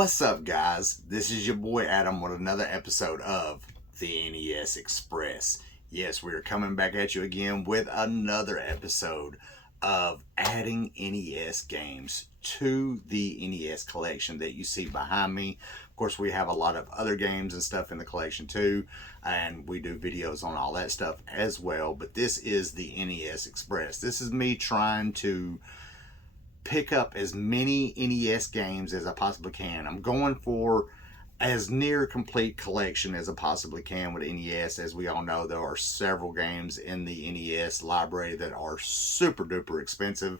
What's up, guys? This is your boy Adam with another episode of the NES Express. Yes, we are coming back at you again with another episode of adding NES games to the NES collection that you see behind me. Of course, we have a lot of other games and stuff in the collection too, and we do videos on all that stuff as well. But this is the NES Express. This is me trying to pick up as many NES games as I possibly can. I'm going for as near complete collection as I possibly can with NES. As we all know, there are several games in the NES library that are super duper expensive.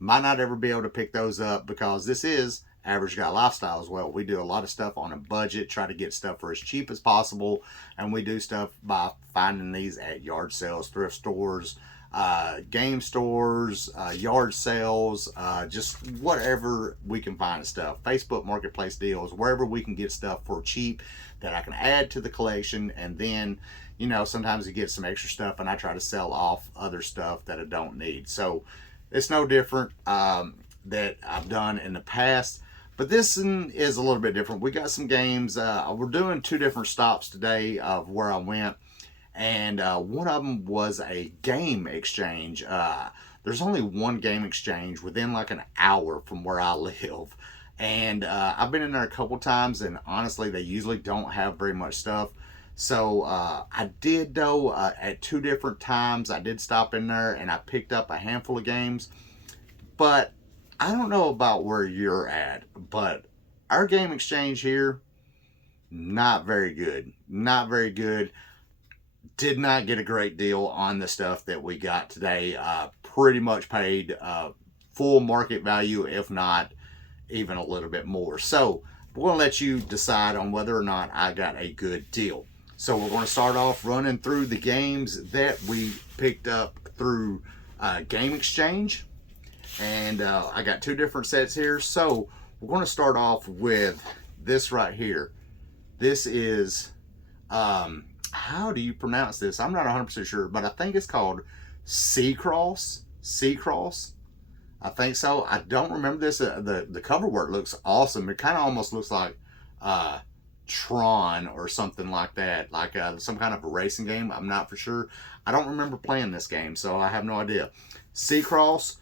Might not ever be able to pick those up because this is Average Guy Lifestyle as well. We do a lot of stuff on a budget, try to get stuff for as cheap as possible, and we do stuff by finding these at yard sales, thrift stores, game stores, yard sales, just whatever we can find stuff. Facebook Marketplace deals, wherever we can get stuff for cheap that I can add to the collection. And then, you know, sometimes you get some extra stuff and I try to sell off other stuff that I don't need. So it's no different that I've done in the past. But this one is a little bit different. We got some games. We're doing two different stops today of where I went. And one of them was a game exchange. There's only one game exchange within like an hour from where I live. And I've been in there a couple times, and honestly, they usually don't have very much stuff. So I did, though, at two different times, I did stop in there and I picked up a handful of games. But I don't know about where you're at, but our game exchange here, not very good. Not very good. Did not get a great deal on the stuff that we got today. Pretty much paid full market value, if not even a little bit more. So we're going to let you decide on whether or not I got a good deal. So we're going to start off running through the games that we picked up through Game Exchange. And I got two different sets here. So we're going to start off with this right here. This is... how do you pronounce this? I'm not 100% sure, but I think it's called Seacross. Seacross, I think so. I don't remember this. The cover work looks awesome. It kind of almost looks like Tron or something like that, like some kind of a racing game. I'm not for sure. I don't remember playing this game, so I have no idea. Seacross,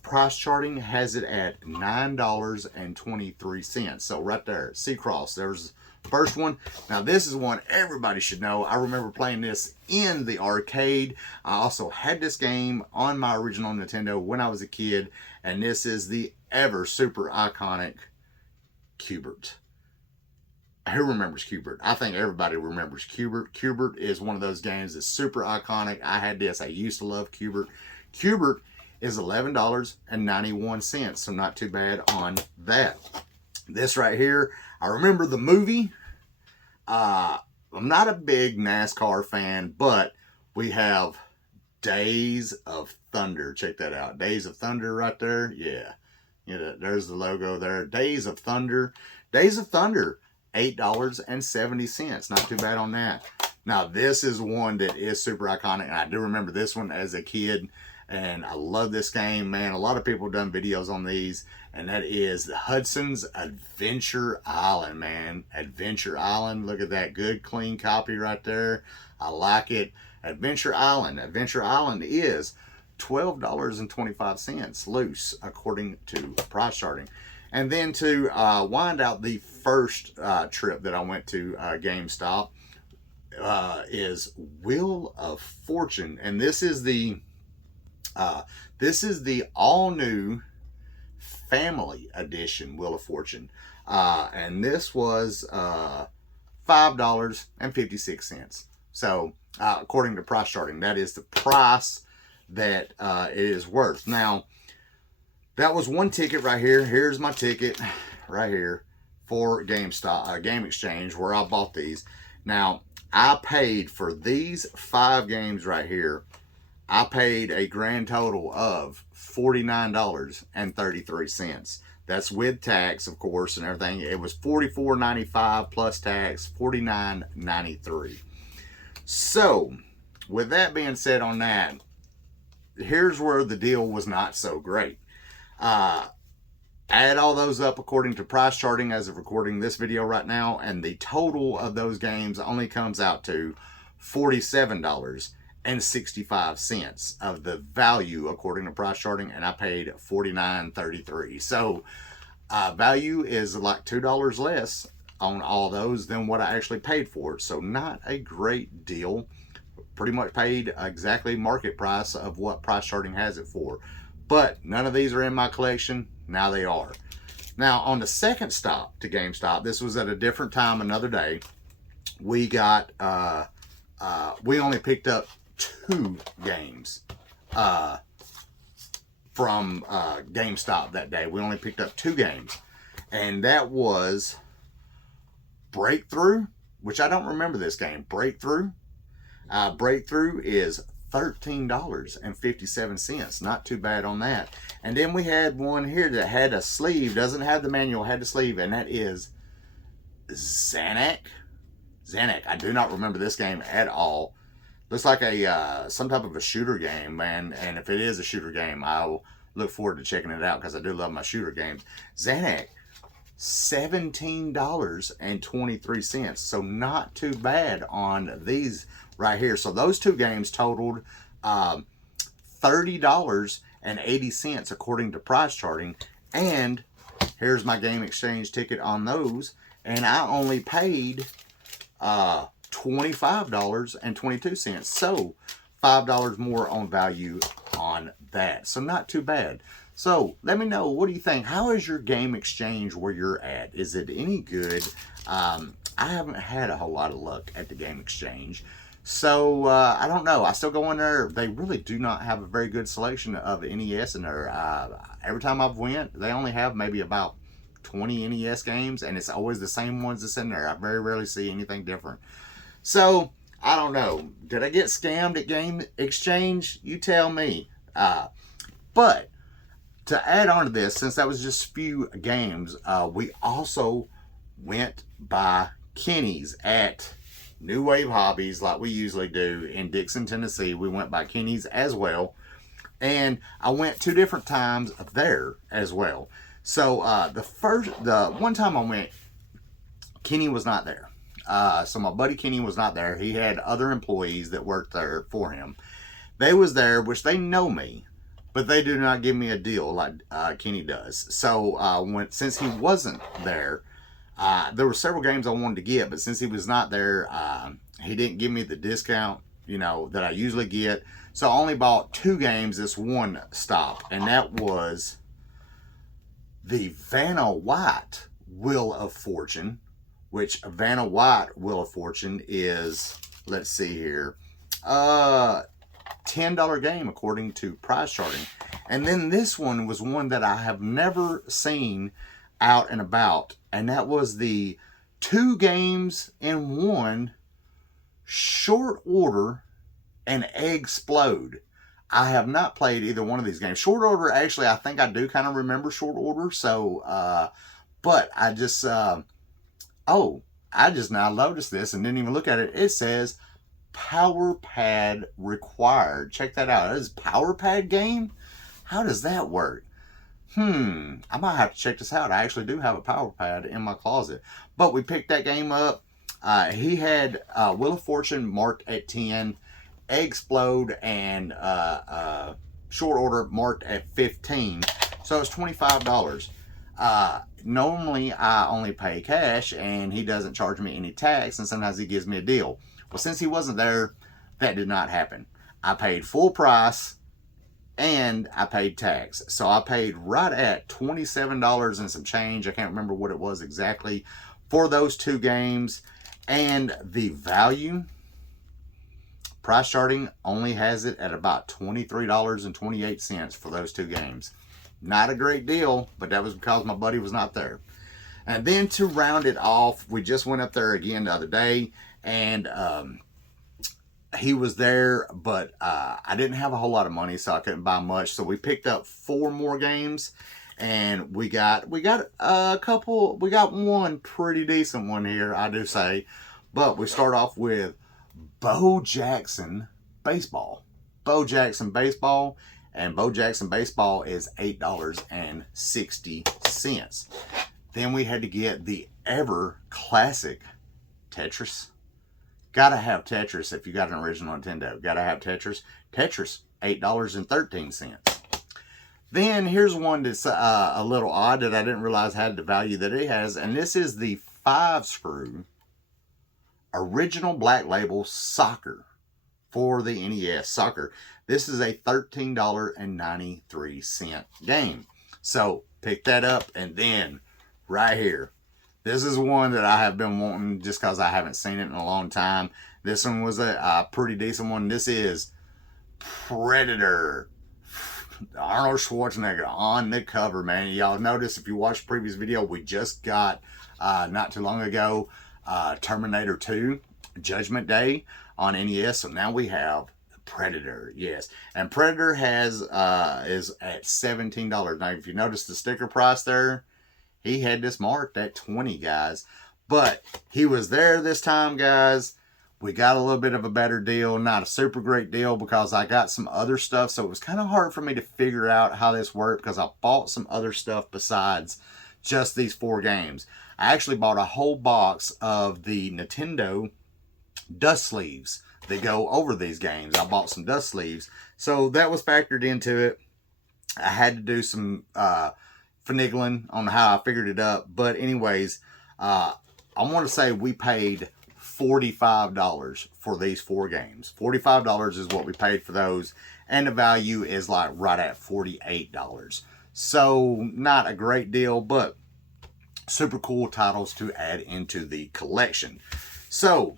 price charting has it at $9.23. So right there, Seacross. There's first one. Now this is one everybody should know. I remember playing this in the arcade. I also had this game on my original Nintendo when I was a kid, and this is the ever super iconic Q*bert. Who remembers Q*bert? I think everybody remembers Q*bert. Q*bert is one of those games that's super iconic. I had this. I used to love Q*bert. Q*bert is $11.91, so not too bad on that. This right here, I remember the movie. I'm not a big NASCAR fan, but we have Days of Thunder. Check that out. Days of Thunder right there. Yeah. There's the logo there. Days of Thunder. Days of Thunder, $8.70. Not too bad on that. Now, this is one that is super iconic, and I do remember this one as a kid. And I love this game, man. A lot of people have done videos on these, and that is Hudson's Adventure Island, man. Adventure Island. Look at that good, clean copy right there. I like it. Adventure Island. Adventure Island is $12.25 loose, according to price charting. And then to wind out the first trip that I went to GameStop is Wheel of Fortune. And this is the all-new family edition Wheel of Fortune. And this was $5.56. So, according to price charting, that is the price that it is worth. Now, that was one ticket right here. Here's my ticket right here for GameStop, Game Exchange, where I bought these. Now, I paid for these 5 games right here. I paid a grand total of $49.33. That's with tax, of course, and everything. It was $44.95 plus tax, $49.93. So, with that being said on that, here's where the deal was not so great. Add all those up according to price charting as of recording this video right now, and the total of those games only comes out to $47.65 of the value according to price charting, and I paid $49.33. So value is like $2 less on all those than what I actually paid for it. So not a great deal. Pretty much paid exactly market price of what price charting has it for. But none of these are in my collection. Now they are. Now on the second stop to GameStop, this was at a different time, another day. We got we only picked up 2 games from GameStop that day. We only picked up 2 games, and that was Breakthrough, which I don't remember this game. Breakthrough is $13.57. Not too bad on that. And then we had one here that had a sleeve, doesn't have the manual, had the sleeve, and that is Zanuck. I do not remember this game at all. Looks like a some type of a shooter game, man. And if it is a shooter game, I'll look forward to checking it out because I do love my shooter games. Zanuck, $17.23. So not too bad on these right here. So those 2 games totaled $30.80 according to price charting. And here's my game exchange ticket on those, and I only paid $25.22. So $5 more on value on that. So not too bad. So let me know, what do you think? How is your game exchange where you're at? Is it any good? I haven't had a whole lot of luck at the game exchange. So I don't know. I still go in there. They really do not have a very good selection of NES in there. Every time I've went, they only have maybe about 20 NES games, and it's always the same ones that's in there. I very rarely see anything different. So I don't know. Did I get scammed at Game Exchange? You tell me. But to add on to this, since that was just a few games, we also went by Kenny's at New Wave Hobbies, like we usually do in Dixon, Tennessee. We went by Kenny's as well, and I went 2 different times there as well. So the one time I went, Kenny was not there. So my buddy Kenny was not there. He had other employees that worked there for him. They was there, which they know me, but they do not give me a deal like Kenny does. So since he wasn't there, there were several games I wanted to get, but since he was not there, he didn't give me the discount, that I usually get. So I only bought 2 games this one stop, and that was the Vanna White Wheel of Fortune, which Vanna White Wheel of Fortune is, let's see here, $10 game according to price charting. And then this one was one that I have never seen out and about, and that was the 2 games in 1 Short Order and Explode. I have not played either one of these games. Short Order, actually, I think I do kind of remember Short Order. So, but I just, I just now noticed this and didn't even look at it. It says Power Pad required. Check that out. It is Power Pad game. How does that work? I might have to check this out. I actually do have a Power Pad in my closet. But we picked that game up. He had Wheel of Fortune marked at 10, Explode and Short Order marked at 15. So it's $25. Normally I only pay cash, and he doesn't charge me any tax, and sometimes he gives me a deal. Well, since he wasn't there, that did not happen. I paid full price, and I paid tax. So I paid right at $27 and some change. I can't remember what it was exactly for those 2 games. And the value, price charting only has it at about $23.28 for those 2 games. Not a great deal, but that was because my buddy was not there. And then to round it off, we just went up there again the other day, and he was there, but I didn't have a whole lot of money, so I couldn't buy much. So we picked up 4 more games, and we got a couple. We got one pretty decent one here, I do say. But we start off with Bo Jackson Baseball. And Bo Jackson Baseball is $8.60. Then we had to get the ever classic Tetris. Gotta have Tetris if you got an original Nintendo. Gotta have Tetris. Tetris, $8.13. Then here's one that's a little odd that I didn't realize had the value that it has. And this is the 5-screw original Black Label Soccer for the NES Soccer. This is a $13.93 game. So pick that up. And then right here, this is one that I have been wanting just because I haven't seen it in a long time. This one was a pretty decent one. This is Predator. Arnold Schwarzenegger on the cover, man. Y'all notice if you watched the previous video, we just got, not too long ago, Terminator 2, Judgment Day on NES. So now we have Predator, yes. And Predator is at $17. Now, if you notice the sticker price there, he had this marked at $20, guys. But he was there this time, guys. We got a little bit of a better deal. Not a super great deal because I got some other stuff. So it was kind of hard for me to figure out how this worked because I bought some other stuff besides just these 4 games. I actually bought a whole box of the Nintendo dust sleeves that go over these games. I bought some dust sleeves. So that was factored into it. I had to do some finagling on how I figured it up. But anyways, I want to say we paid $45 for these 4 games. $45 is what we paid for those, and the value is like right at $48. So not a great deal, but super cool titles to add into the collection. So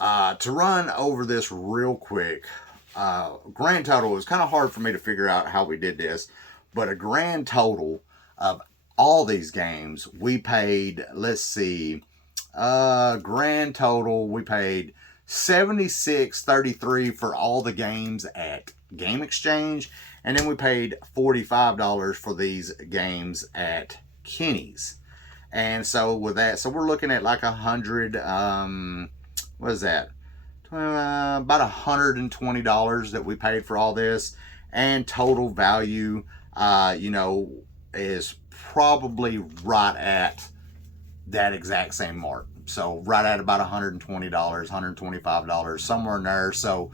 to run over this real quick, grand total, it was kind of hard for me to figure out how we did this, but a grand total of all these games, we paid, let's see, grand total, we paid $76.33 for all the games at Game Exchange, and then we paid $45 for these games at Kenny's. And so with that, so we're looking at like 100, what is that? About $120 that we paid for all this, and total value, you know, is probably right at that exact same mark. So right at about $120, $125, somewhere in there. So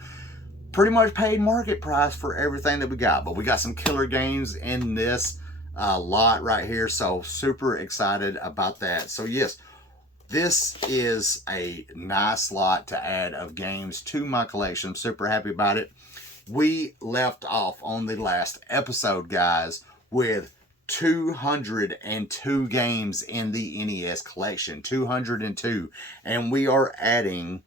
pretty much paid market price for everything that we got. But we got some killer games in this lot right here. So super excited about that. So yes, this is a nice lot to add of games to my collection. I'm super happy about it. We left off on the last episode, guys, with 202 games in the NES collection. 202. And we are adding,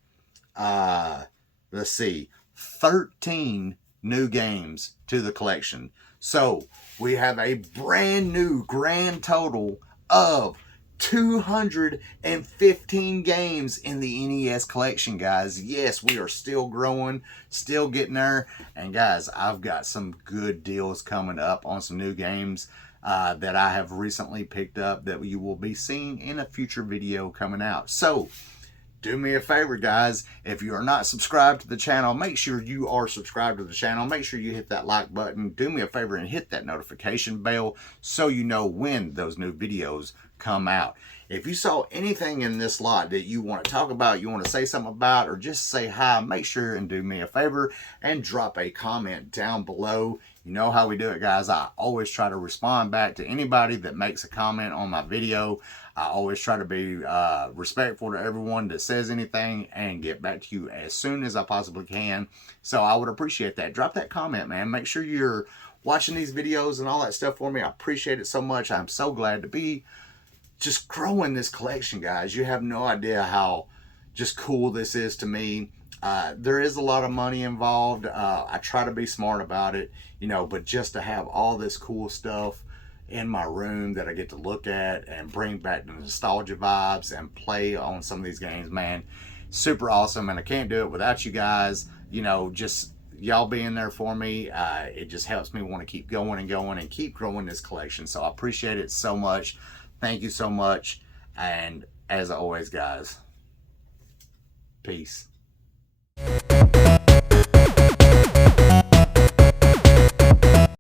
let's see, 13 new games to the collection. So we have a brand new grand total of 215 games in the NES collection, guys. Yes, we are still growing, still getting there. And guys, I've got some good deals coming up on some new games that I have recently picked up that you will be seeing in a future video coming out. So do me a favor, guys. If you are not subscribed to the channel, make sure you are subscribed to the channel. Make sure you hit that like button. Do me a favor and hit that notification bell so you know when those new videos come out. If you saw anything in this lot that you want to talk about, you want to say something about, or just say hi, make sure and do me a favor and drop a comment down below. You know how we do it, guys. I always try to respond back to anybody that makes a comment on my video. I always try to be respectful to everyone that says anything and get back to you as soon as I possibly can. So I would appreciate that. Drop that comment, man. Make sure you're watching these videos and all that stuff for me. I appreciate it so much. I'm so glad to be just growing this collection, guys. You have no idea how just cool this is to me. There is a lot of money involved. I try to be smart about it, you know, but just to have all this cool stuff in my room that I get to look at and bring back the nostalgia vibes and play on some of these games, man, super awesome. And I can't do it without you guys, you know, just y'all being there for me. It just helps me want to keep going and going and keep growing this collection. So I appreciate it so much. Thank you so much. And as always, guys, peace.